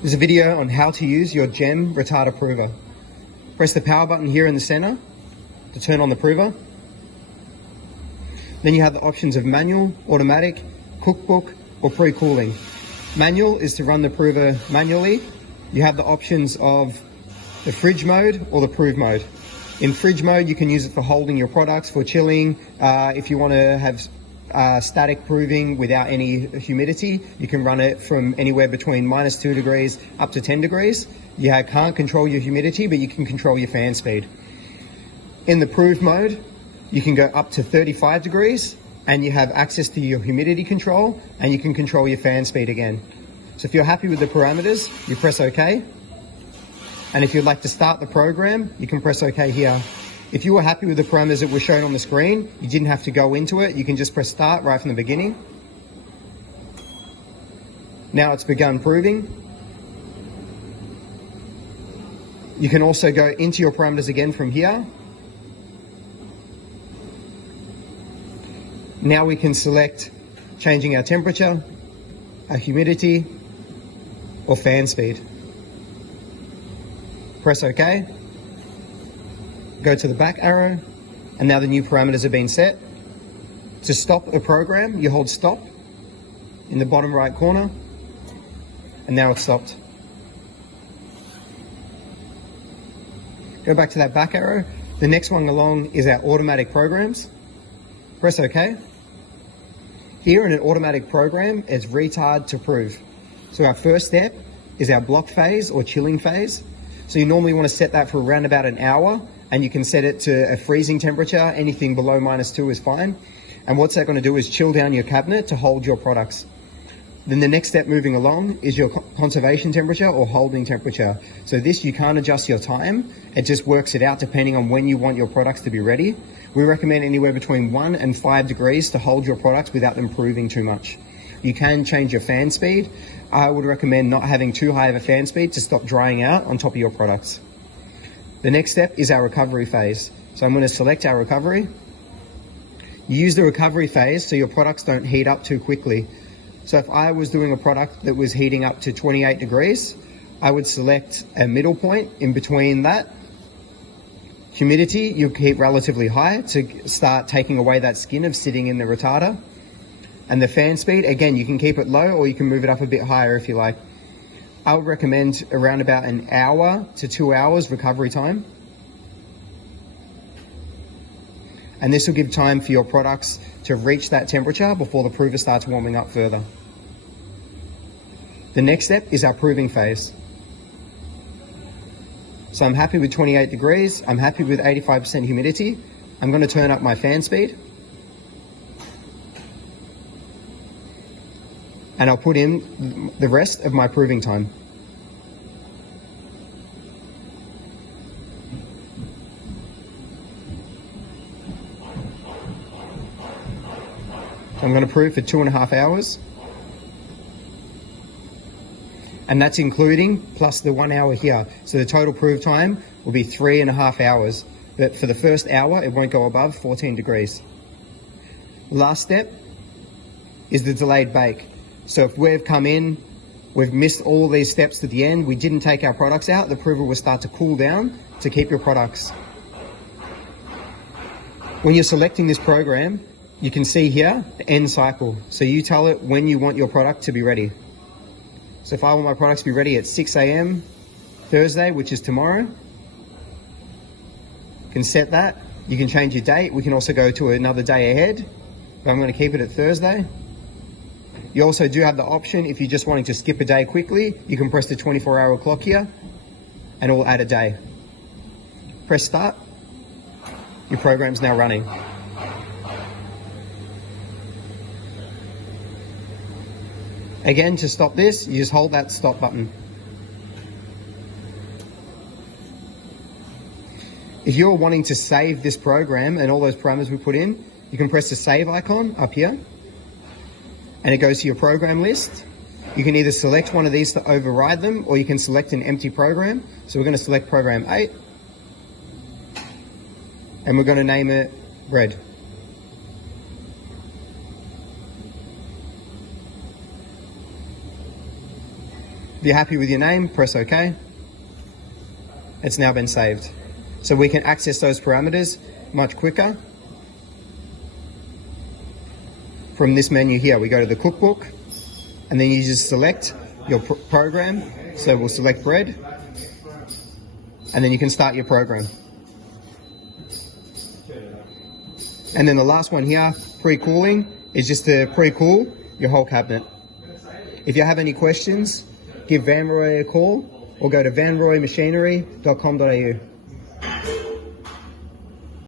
There's a video on how to use your Gemm retarder prover. Press the power button here in the center to turn on the prover. Then you have the options of manual, automatic, cookbook, or pre-cooling. Manual is to run the prover manually. You have the options of the fridge mode or the prove mode. In fridge mode, you can use it for holding your products, for chilling. If you want to have static proving without any humidity, you can run it from anywhere between -2 degrees up to 10 degrees. You can't control your humidity, but you can control your fan speed. In the prove mode, you can go up to 35 degrees and you have access to your humidity control, and you can control your fan speed again. So if you're happy with the parameters, you press OK. And if you'd like to start the program, you can press OK here. If you were happy with the parameters that were shown on the screen, you didn't have to go into it. You can just press start right from the beginning. Now it's begun proving. You can also go into your parameters again from here. Now we can select changing our temperature, our humidity, or fan speed. Press OK. Go to the back arrow, and now the new parameters have been set. To stop a program, you hold stop in the bottom right corner, and now it's stopped. Go back to that back arrow. The next one along is our automatic programs. Press OK. Here in an automatic program, it's retard to prove. So our first step is our block phase or chilling phase. So you normally want to set that for around about an hour, and you can set it to a freezing temperature. Anything below -2 is fine. And what's that going to do is chill down your cabinet to hold your products. Then the next step moving along is your conservation temperature or holding temperature. So this, you can't adjust your time. It just works it out depending on when you want your products to be ready. We recommend anywhere between 1 and 5 degrees to hold your products without them proving too much. You can change your fan speed. I would recommend not having too high of a fan speed to stop drying out on top of your products. The next step is our recovery phase. So I'm going to select our recovery. You use the recovery phase so your products don't heat up too quickly. So if I was doing a product that was heating up to 28 degrees, I would select a middle point in between that. Humidity, you keep relatively high to start taking away that skin of sitting in the retarder. And the fan speed, again, you can keep it low or you can move it up a bit higher if you like. I would recommend around about an hour to 2 hours recovery time. And this will give time for your products to reach that temperature before the prover starts warming up further. The next step is our proving phase. So I'm happy with 28 degrees. I'm happy with 85% humidity. I'm going to turn up my fan speed. And I'll put in the rest of my proving time. I'm going to prove for 2.5 hours. And that's including plus the 1 hour here. So the total prove time will be 3.5 hours. But for the first hour, it won't go above 14 degrees. Last step is the delayed bake. So if we've come in, we've missed all these steps to the end, we didn't take our products out, the prover will start to cool down to keep your products. When you're selecting this program, you can see here the end cycle. So you tell it when you want your product to be ready. So if I want my products to be ready at 6 a.m. Thursday, which is tomorrow, you can set that. You can change your date. We can also go to another day ahead, but I'm going to keep it at Thursday. You also do have the option, if you're just wanting to skip a day quickly, you can press the 24-hour clock here and it will add a day. Press start. Your program's now running. Again, to stop this, you just hold that stop button. If you're wanting to save this program and all those parameters we put in, you can press the save icon up here and it goes to your program list. You can either select one of these to override them or you can select an empty program. So we're going to select program 8 and we're going to name it bread. If you're happy with your name, press OK. It's now been saved. So we can access those parameters much quicker. From this menu here, we go to the cookbook, and then you just select your program. So we'll select bread, and then you can start your program. And then the last one here, pre-cooling, is just to pre-cool your whole cabinet. If you have any questions, give Van Roy a call or go to vanroymachinery.com.au.